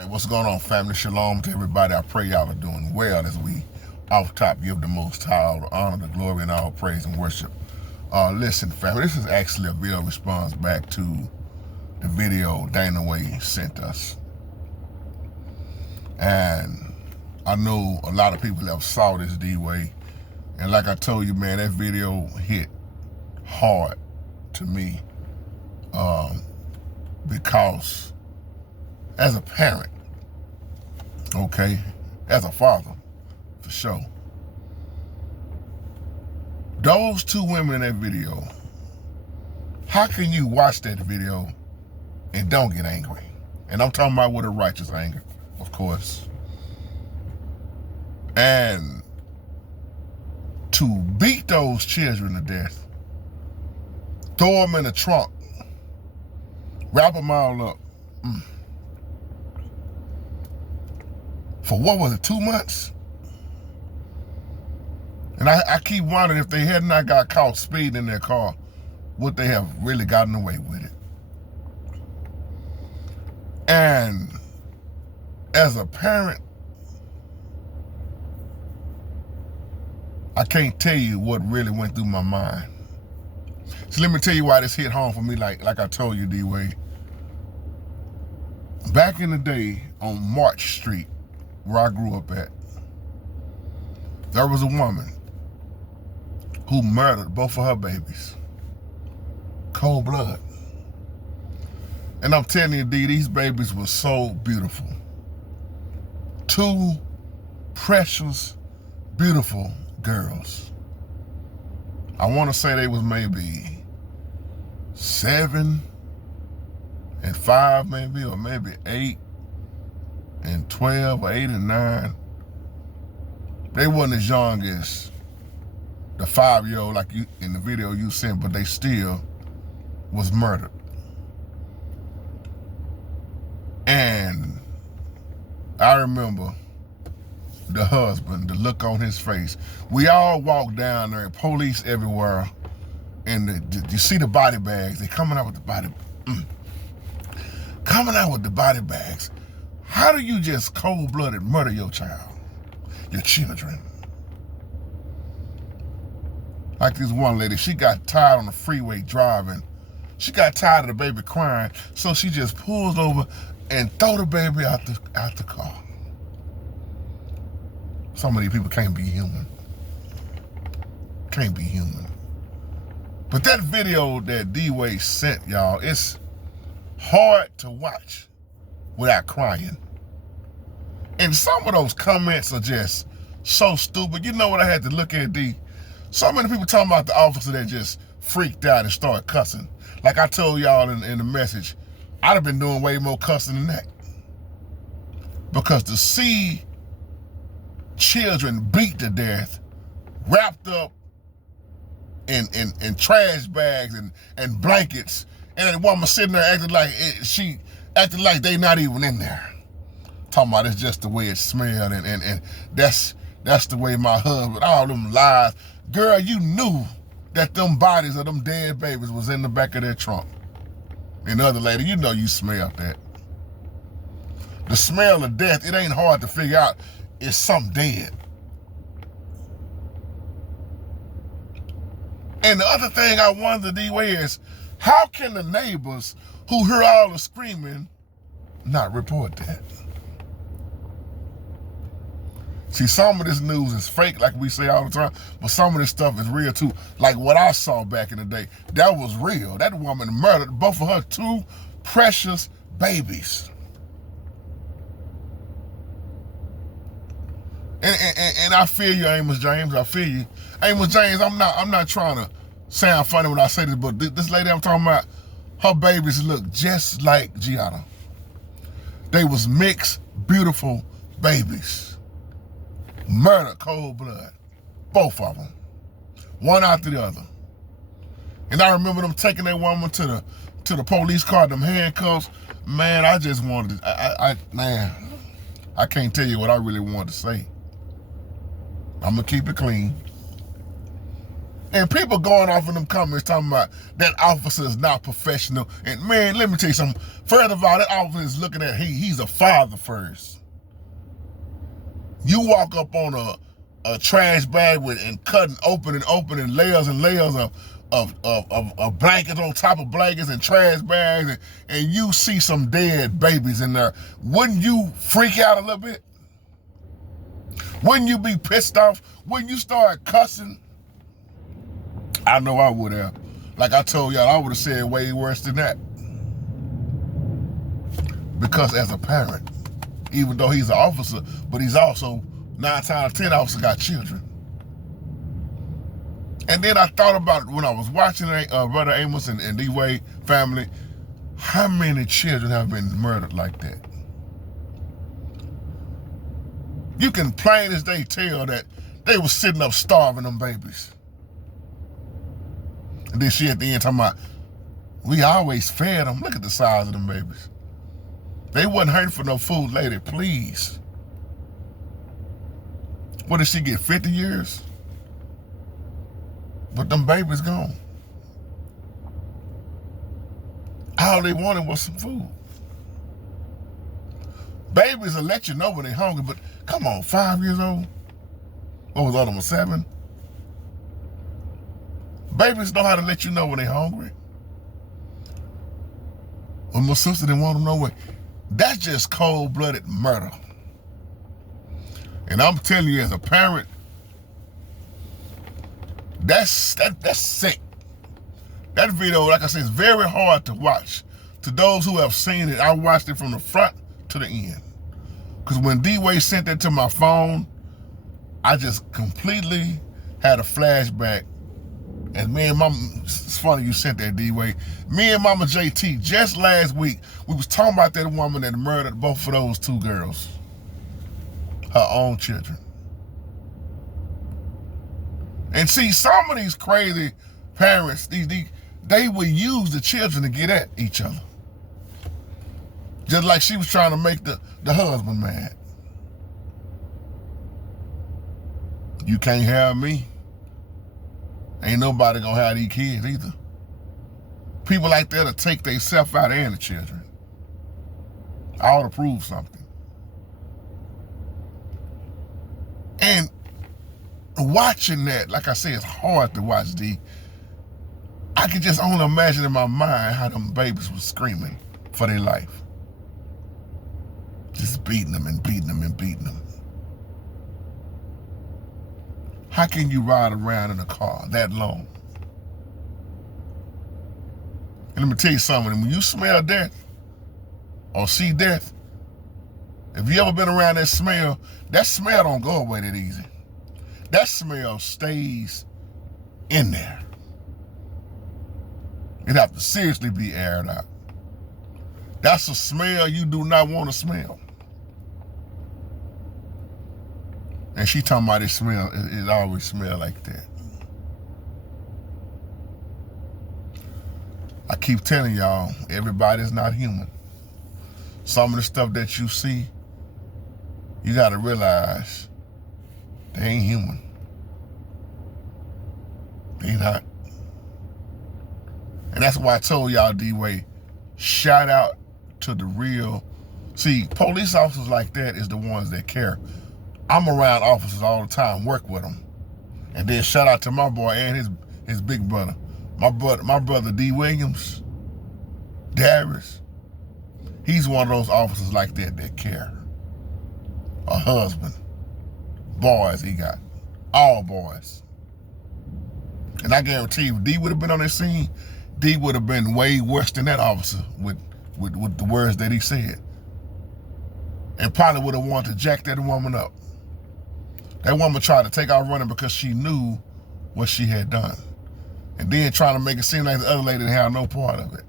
All right, what's going on, family? Shalom to everybody. I pray y'all are doing well as we off top give the Most High all the honor, the glory, and all praise and worship. Listen, family, this is actually a video response back to the video Dana Wade sent us. And I know a lot of people have saw this D-Way. And like I told you, man, that video hit hard to me because as a parent, okay, as a father, for sure, those two women in that video, how can you watch that video and don't get angry? And I'm talking about with a righteous anger, of course. And to beat those children to death, throw them in a trunk, wrap them all up, for what was it, 2 months? And I keep wondering, if they had not got caught speeding in their car, would they have really gotten away with it? And as a parent, I can't tell you what really went through my mind. So let me tell you why this hit home for me, like I told you, D-Way. Back in the day on March Street, where I grew up at, there was a woman who murdered both of her babies. Cold blood. And I'm telling you, D, these babies were so beautiful. Two precious, beautiful girls. I want to say they was maybe 7 and 5 maybe, or maybe 8 and 12, or 8 and 9. They wasn't as young as the 5-year-old like you in the video you sent, but they still was murdered. And I remember the husband, the look on his face. We all walked down there, police everywhere, and you see the body bags. They coming out with the body, coming out with the body bags. How do you just cold-blooded murder your child, your children? Like this one lady, she got tired on the freeway driving. She got tired of the baby crying, so she just pulls over and throw the baby out the car. Some of these people can't be human. Can't be human. But that video that D-Way sent, y'all, it's hard to watch without crying. And some of those comments are just so stupid. You know what I had to look at, D? So many people talking about the officer that just freaked out and started cussing. Like I told y'all in the message, I'd have been doing way more cussing than that. Because to see children beat to death, wrapped up in trash bags and blankets, and that woman sitting there acting like she acting like they not even in there. Talking about it's just the way it smelled, and that's the way my husband, all them lies. Girl, you knew that them bodies of them dead babies was in the back of their trunk. And the other lady, you know you smelled that. The smell of death, it ain't hard to figure out. It's something dead. And the other thing I wonder, D-Way, is how can the neighbors who hear all the screaming not report that? See, some of this news is fake, like we say all the time, but some of this stuff is real too. Like what I saw back in the day, that was real. That woman murdered both of her 2 precious babies. And I feel you, Amos James. I feel you, Amos James. I'm not trying to sound funny when I say this, but this lady I'm talking about, her babies look just like Gianna. They was mixed, beautiful babies. Murder, cold blood, both of them, one after the other. And I remember them taking that woman to the police car, them handcuffs. Man, I just wanted, man, I can't tell you what I really wanted to say. I'm gonna keep it clean. And people going off in them comments talking about that officer is not professional. And man, let me tell you something. First of all, that officer is looking at he's a father first. You walk up on a trash bag and cutting open layers and layers of blankets on top of blankets and trash bags, and you see some dead babies in there. Wouldn't you freak out a little bit? Wouldn't you be pissed off? Wouldn't you start cussing? I know I would have. Like I told y'all, I would have said way worse than that. Because as a parent, even though he's an officer, but he's also 9 times out of 10 officers got children. And then I thought about it when I was watching Brother Amos and D-Wade family, how many children have been murdered like that? You can plain as day tell that they were sitting up starving them babies. And then she at the end talking about, we always fed them. Look at the size of them babies. They wasn't hurting for no food, lady, please. What did she get, 50 years? But them babies gone. All they wanted was some food. Babies will let you know when they're hungry, but come on, 5 years old? What was the other one, 7? Babies know how to let you know when they're hungry. Well, my sister didn't want them no way. That's just cold-blooded murder. And I'm telling you, as a parent, that's sick. That video, like I said, is very hard to watch. To those who have seen it, I watched it from the front to the end. Because when D-Wade sent that to my phone, I just completely had a flashback. And me and Mama, it's funny you sent that, D-Wade. Me and Mama JT, just last week, we was talking about that woman that murdered both of those 2 girls. Her own children. And see, some of these crazy parents, they will use the children to get at each other. Just like she was trying to make the husband mad. You can't have me. Ain't nobody gonna have these kids either. People like that will take themselves out and the children. I ought to prove something. And watching that, like I said, it's hard to watch, D. I could just only imagine in my mind how them babies was screaming for their life. Just beating them and beating them and beating them. How can you ride around in a car that long? And let me tell you something, when you smell death or see death, if you ever been around that smell don't go away that easy. That smell stays in there. It have to seriously be aired out. That's a smell you do not want to smell. And she talking about it smell, it always smell like that. I keep telling y'all, everybody's not human. Some of the stuff that you see, you gotta realize they ain't human. They not. And that's why I told y'all, D-Wade, shout out to the real. See, police officers like that is the ones that care. I'm around officers all the time, work with them. And then shout out to my boy and his big brother. My brother D. Williams, Darius, he's one of those officers like that care. A husband. Boys he got. All boys. And I guarantee you, if D would have been on that scene, D would have been way worse than that officer with the words that he said. And probably would have wanted to jack that woman up. That woman tried to take off running because she knew what she had done. And then trying to make it seem like the other lady didn't have no part of it.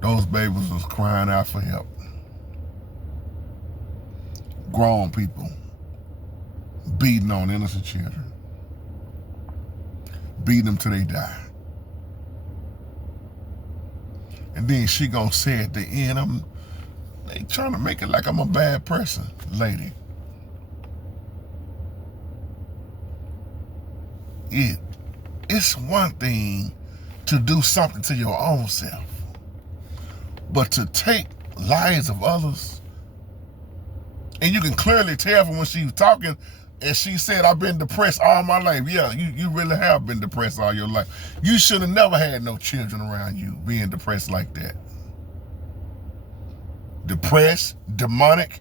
Those babies was crying out for help. Grown people beating on innocent children. Beating them till they die. And then she gonna say at the end, they trying to make it like I'm a bad person, lady. it's one thing to do something to your own self, but to take lives of others, and you can clearly tell from when she was talking, and she said, I've been depressed all my life. Yeah, you really have been depressed all your life. You should have never had no children around you being depressed like that. Depressed, demonic,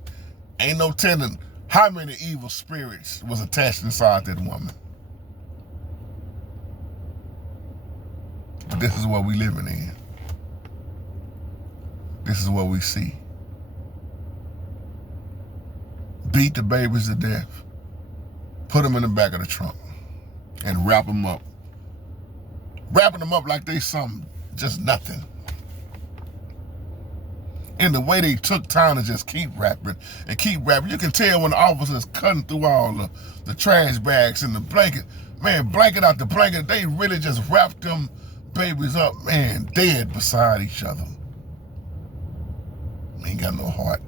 ain't no telling how many evil spirits was attached inside that woman. But this is what we living in. This is what we see. Beat the babies to death. Put them in the back of the trunk and wrap them up. Wrapping them up like they something, just nothing. And the way they took time to just keep wrapping and keep wrapping, you can tell when the officers cutting through all the trash bags and the blanket. Man, blanket out the blanket, they really just wrapped them babies up, man, dead beside each other. Ain't got no heart.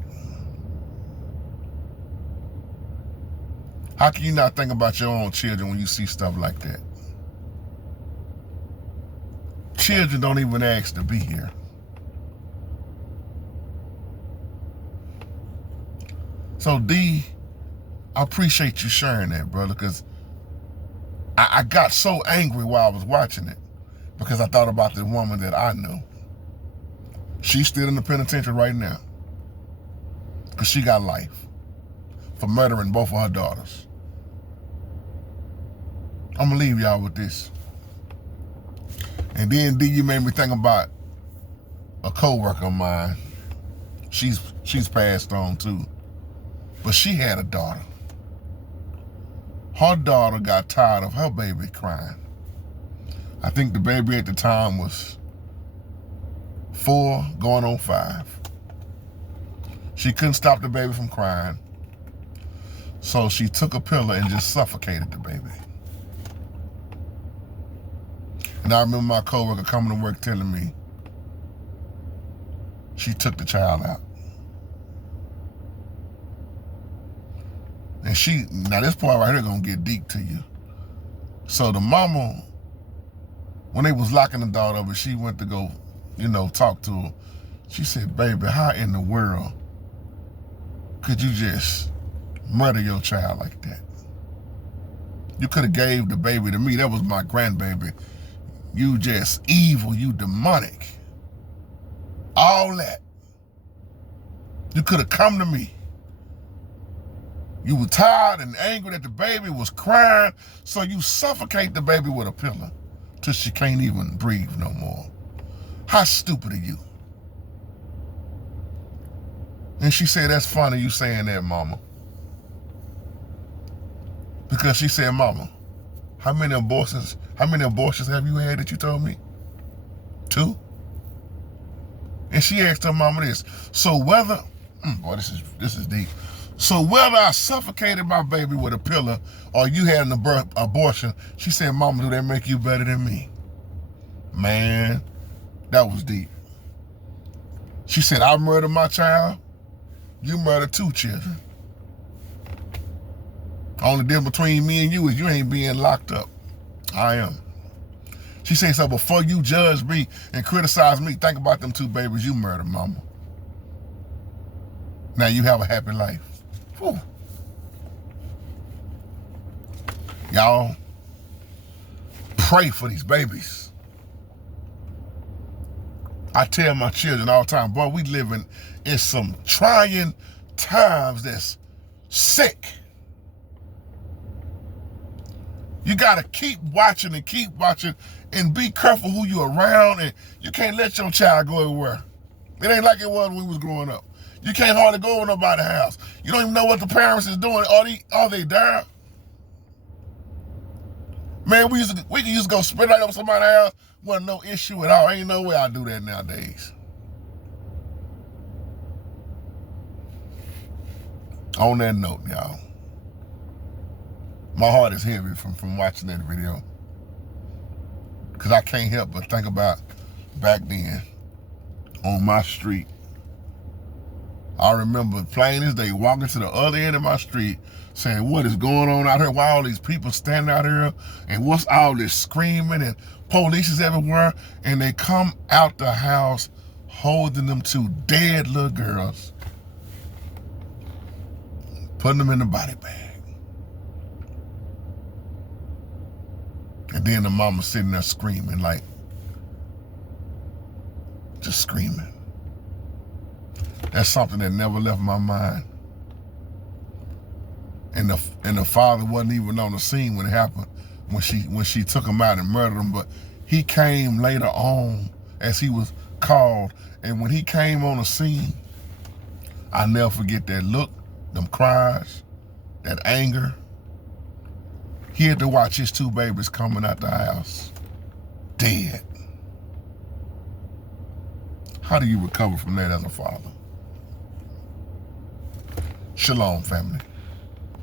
How can you not think about your own children when you see stuff like that? Children don't even ask to be here. So D, I appreciate you sharing that, brother, because I got so angry while I was watching it because I thought about the woman that I know. She's still in the penitentiary right now because she got life for murdering both of her daughters. I'm gonna leave y'all with this. And then D, you made me think about a co-worker of mine. She's passed on too. But she had a daughter. Her daughter got tired of her baby crying. I think the baby at the time was 4, going on 5. She couldn't stop the baby from crying. So she took a pillow and just suffocated the baby. And I remember my coworker coming to work telling me she took the child out. And now this part right here gonna get deep to you. So the mama, when they was locking the daughter up, and she went to go, talk to her, she said, baby, how in the world could you just murder your child like that? You could have gave the baby to me. That was my grandbaby. You just evil, you demonic. All that. You could have come to me. You were tired and angry that the baby was crying, so you suffocate the baby with a pillow till she can't even breathe no more. How stupid are you? And she said, that's funny you saying that, mama. Because she said, mama, how many abortions have you had that you told me? 2? And she asked her mama this. So whether, boy, this is deep. So whether I suffocated my baby with a pillow or you had an abortion, she said, mama, do that make you better than me? Man, that was deep. She said, I murdered my child, you murdered 2 children. Only difference between me and you is you ain't being locked up. I am. She said, so before you judge me and criticize me, think about them 2 babies you murdered, mama. Now you have a happy life. Whew. Y'all, pray for these babies. I tell my children all the time, boy, we living in some trying times that's sick. You gotta keep watching and be careful who you around, and you can't let your child go everywhere. It ain't like it was when we was growing up. You can't hardly go in nobody's house. You don't even know what the parents is doing. Are they there? Man, we used to go spit right over somebody's house. Wasn't no issue at all. Ain't no way I do that nowadays. On that note, y'all, my heart is heavy from watching that video. Because I can't help but think about back then on my street. I remember plain as day walking to the other end of my street saying, what is going on out here? Why all these people standing out here? And what's all this screaming? And police is everywhere. And they come out the house holding them two dead little girls, putting them in the body bag. And then the mama sitting there screaming, like, just screaming. That's something that never left my mind. And the father wasn't even on the scene when it happened, when she took him out and murdered him. But he came later on as he was called. And when he came on the scene, I'll never forget that look, them cries, that anger. He had to watch his two babies coming out the house, dead. How do you recover from that as a father? Shalom, family.